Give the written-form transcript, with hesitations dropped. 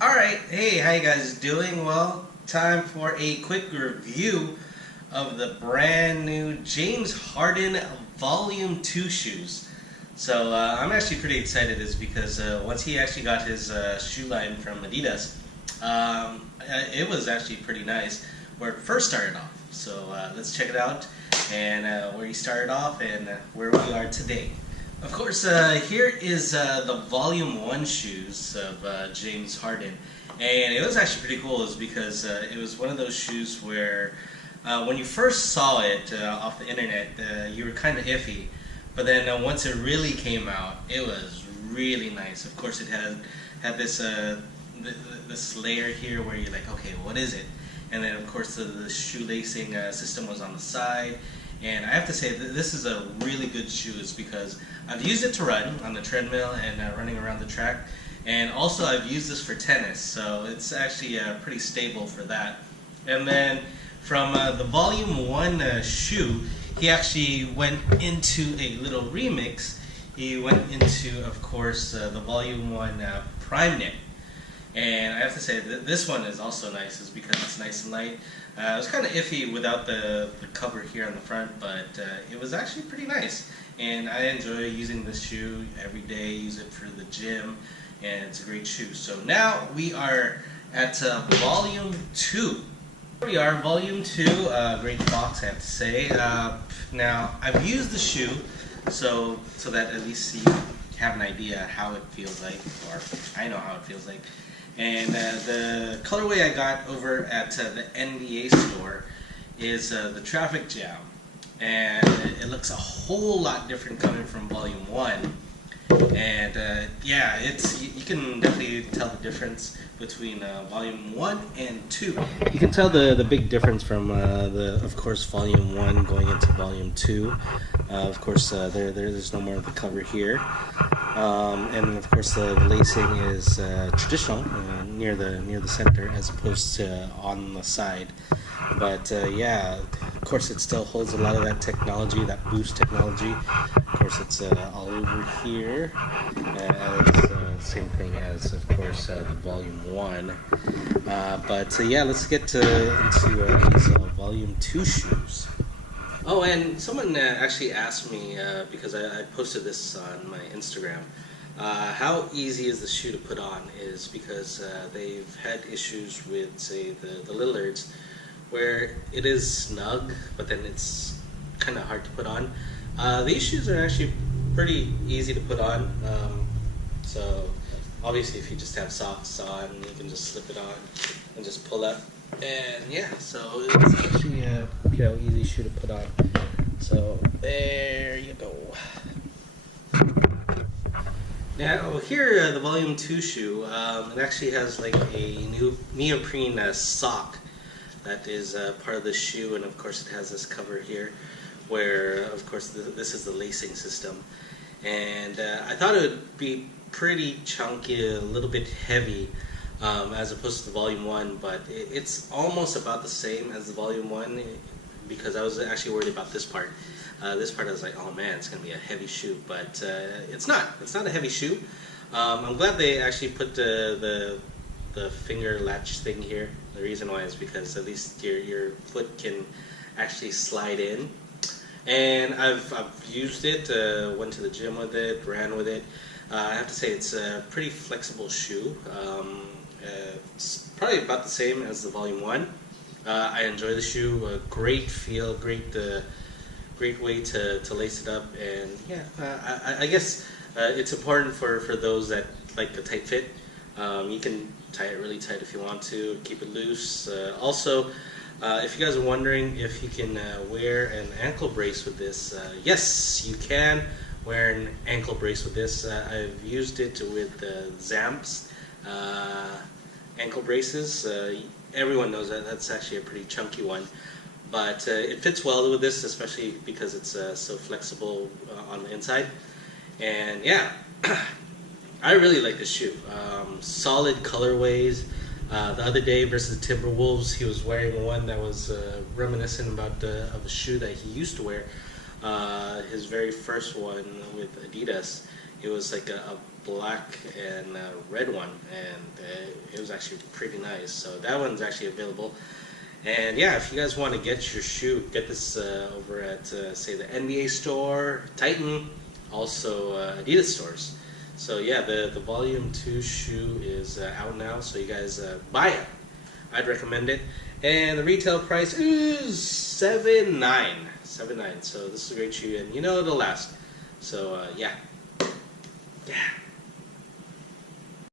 Alright, hey, how you guys doing? Well, time for a quick review of the brand new James Harden Volume 2 shoes. So I'm actually pretty excited is because once he actually got his shoe line from Adidas, it was actually pretty nice where it first started off. So let's check it out and where he started off and where we are today. Of course, here is the Volume 1 shoes of James Harden. And it was actually pretty cool is because it was one of those shoes where when you first saw it off the internet, you were kind of iffy. But then once it really came out, it was really nice. Of course, it had this this layer here where you're like, okay, what is it? And then, of course, the shoelacing system was on the side. And I have to say that this is a really good shoe is because I've used it to run on the treadmill and running around the track. And also I've used this for tennis, so it's actually pretty stable for that. And then from the Volume 1 shoe, he actually went into a little remix. He went into, of course, the Volume 1 Prime Knit. And I have to say that this one is also nice is because it's nice and light. It was kind of iffy without the cover here on the front, but it was actually pretty nice. And I enjoy using this shoe every day, use it for the gym, and it's a great shoe. So now we are at Volume 2. Here we are, Volume 2, great box I have to say. Now, I've used the shoe so that at least you have an idea how it feels like, or I know how it feels like. And the colorway I got over at the NBA store is the Traffic Jam. And it looks a whole lot different coming from Volume 1. And yeah, you can definitely tell the difference between Volume 1 and 2. You can tell the big difference from of course, Volume 1 going into Volume 2. Of course, there's no more of the cover here. And of course, the lacing is traditional, near the center, as opposed to on the side. But yeah, of course, it still holds a lot of that technology, that boost technology. Of course, it's all over here. Same thing as, of course, the Volume 1. But yeah, let's get into these Volume 2 shoes. Oh, and someone actually asked me, because I posted this on my Instagram, how easy is the shoe to put on is because they've had issues with, say, the Lillards, where it is snug, but then it's kind of hard to put on. These shoes are actually pretty easy to put on. So obviously if you just have socks on, you can just slip it on and just pull up. And yeah, so it's actually a easy shoe to put on. So there you go. Now here, the Volume 2 shoe, it actually has like a new neoprene sock that is part of the shoe, and of course it has this cover here where of course this is the lacing system. And I thought it would be pretty chunky, a little bit heavy, as opposed to the Volume 1, but it's almost about the same as the Volume 1 because I was actually worried about this part. This part I was like, oh man, it's going to be a heavy shoe, but it's not. It's not a heavy shoe. I'm glad they actually put the finger latch thing here. The reason why is because at least your foot can actually slide in. And I've used it, went to the gym with it, ran with it. I have to say it's a pretty flexible shoe. It's probably about the same as the Volume 1. I enjoy the shoe, a great feel, great way to lace it up. And yeah, I guess it's important for those that like the tight fit. You can tie it really tight if you want to, keep it loose. Also, if you guys are wondering if you can wear an ankle brace with this, yes, you can wear an ankle brace with this. I've used it with Zamps ankle braces. Everyone knows that's actually a pretty chunky one, but it fits well with this, especially because it's so flexible on the inside. And yeah, I really like this shoe. Solid colorways. The other day versus Timberwolves, he was wearing one that was reminiscent about of a shoe that he used to wear. His very first one with Adidas, It was like a black and red one, and it was actually pretty nice. So that one's actually available. And yeah, if you guys want to get your shoe, get this over at say the NBA store, Titan, also Adidas stores. So yeah, the Volume 2 shoe is out now, so you guys buy it. I'd recommend it. And the retail price is $7.9. So this is a great shoe, and you know it'll last. So yeah.